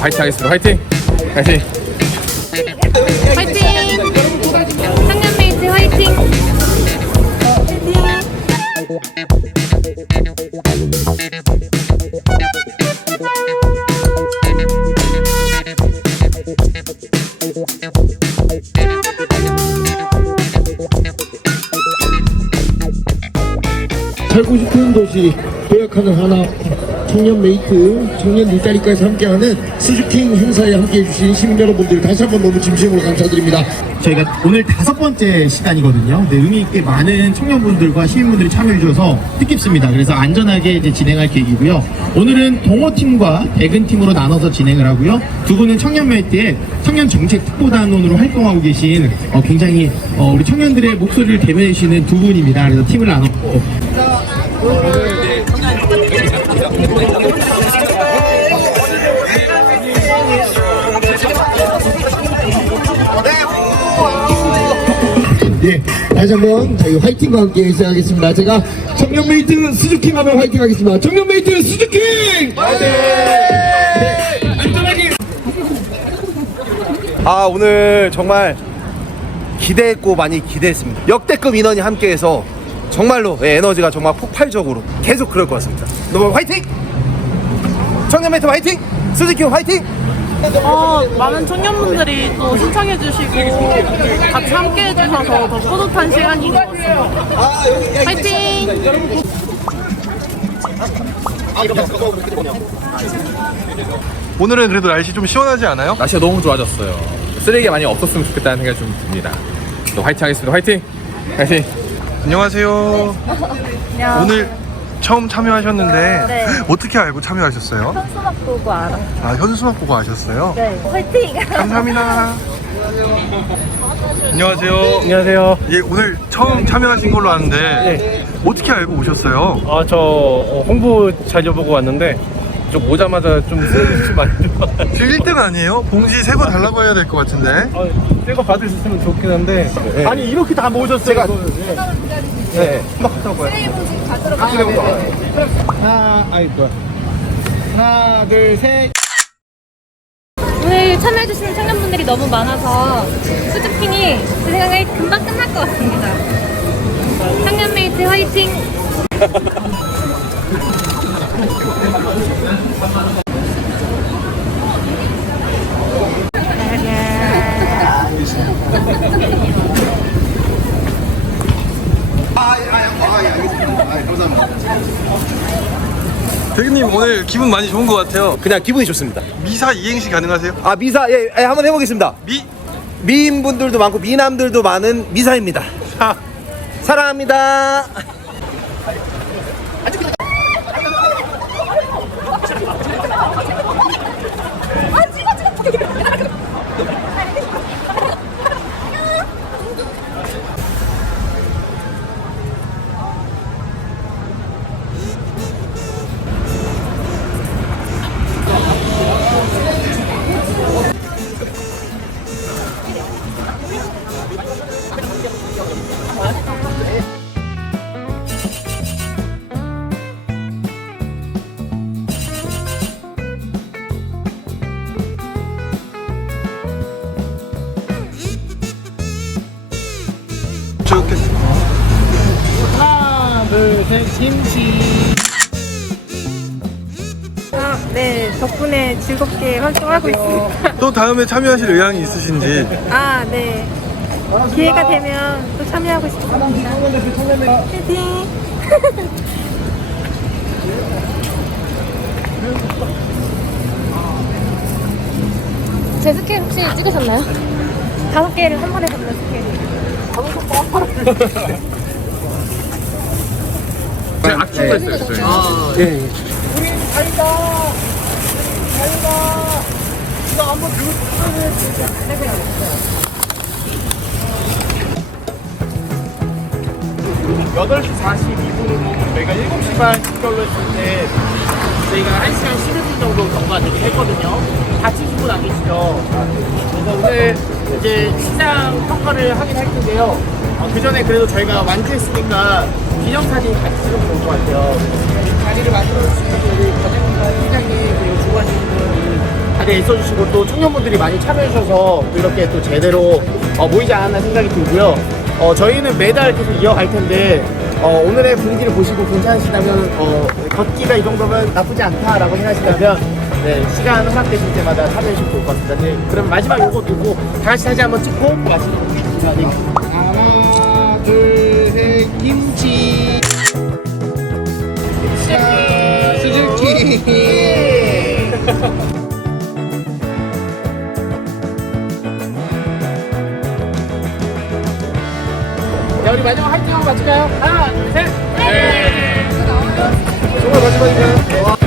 화이팅! 화이팅 하겠습니다. 화이팅! 화이팅! 살고 싶은 도시 도약하는 하나 청년 메이트 청년 일자리까지 함께하는 스즈킹 행사에 함께해 주신 시민 여러분들 다시 한번 너무 진심으로 감사드립니다. 저희가 오늘 다섯 번째 시간이거든요. 네, 의미 있게 많은 청년분들과 시민분들이 참여해 주셔서 뜻깊습니다. 그래서 안전하게 이제 진행할 계획이고요. 오늘은 동호팀과 대근팀으로 나눠서 진행을 하고요. 두 분은 청년 메이트의 청년 정책 특보단원으로 활동하고 계신 어, 굉장히 어, 우리 청년들의 목소리를 대변해 주시는 두 분입니다. 그래서 팀을 나눴고 예, 다시 한번 저희 화이팅과 함께 시작하겠습니다. 제가 청년 메이트 스즈킹 하면 화이팅 하겠습니다. 청년 메이트 스즈킹! 아 오늘 정말 기대했고 많이 기대했습니다. 역대급 인원이 함께해서 정말로 예, 에너지가 정말 폭발적으로 계속 그럴 것 같습니다. 너무 화이팅! 청년 메이트 화이팅! 수즈키 화이팅! 어, 많은 청년분들이 또 신청해주시고 같이 함께 해주셔서 더 뿌듯한 시간인 것 같습니다. 화이팅! 오늘은 그래도 날씨 좀 시원하지 않아요? 날씨가 너무 좋아졌어요. 쓰레기가 많이 없었으면 좋겠다는 생각이 좀 듭니다. 또 화이팅 하겠습니다. 화이팅! 화이팅! 안녕하세요. 오늘 처음 참여하셨는데 네. 어떻게 알고 참여하셨어요? 현수막 보고 알아. 아 현수막 보고 아셨어요? 네. 화이팅! 감사합니다. 안녕하세요. 안녕하세요. 예 오늘 처음 참여하신 걸로 아는데 어떻게 알고 오셨어요? 아, 저 어, 홍보 자료 보고 왔는데 좀 오자마자 좀 쓰레기 좀 많이 들어와가지고 지금 1등 아니에요? 봉지 새거 달라고 해야 될 것 같은데. 아, 새거 받을 수 있으면 좋긴 한데 아니 이렇게 다 모으셨어요. 제가 네. 한번 갔다 올까요? 하나, 아이고. 하나, 둘, 셋. 오늘 참여해주시는 청년분들이 너무 많아서 수즈킹이 제 생각에 금방 끝날 것 같습니다. 상년 메이트 화이팅! 대기님 오늘 기분 많이 좋은 것 같아요. 그냥 기분이 좋습니다. 미사 이행시 가능하세요? 아 미사 예, 예 한번 해보겠습니다. 미 미인분들도 많고 미남들도 많은 미사입니다. 사. 사랑합니다. 김치. 아, 네, 덕분에 즐겁게 활동하고 있습니다. 또 다음에 참여하실 의향이 있으신지 아, 네. 기회가 되면 또 참여하고 싶습니다. 화이팅! 제 스케일 혹시 찍으셨나요? 다섯 개를 한 번에 잡는 스케일. 저희 악추가 있어요. 저희. 여덟 시 42분으로 저희가 7시 반 출결로 했을 때 저희가 1시간 11분 정도 경과 되게 했거든요. 다치신 분안 계시죠? 그래서 오늘 이제 시장 평가를 하긴 할 텐데요. 그 전에 그래도 저희가 완주했으니까 기념사진 같이 찍으면 좋을 것 같아요. 이 자리를 만들어주신 우리 권영관 회장님 그리고 주관님들 다리 일에 애써주시고 또 청년분들이 많이 참여해주셔서 또 이렇게 또 제대로 어, 모이지 않았나 생각이 들고요. 어, 저희는 매달 계속 이어갈 텐데 어, 오늘의 분위기를 보시고 괜찮으시다면 어, 걷기가 이 정도면 나쁘지 않다라고 생각하시다면 네, 시간 허락되실 때마다 참여해주시면 좋을 것 같습니다. 네, 그럼 마지막 요거 두고 다 같이 사진 한번 찍고. 네. 하나, 둘, 셋, 김치. 수즈키. 자, 우리 마지막 화이팅 한번 맞출까요? 하나, 둘, 셋. 네. 정말 마지막이네요.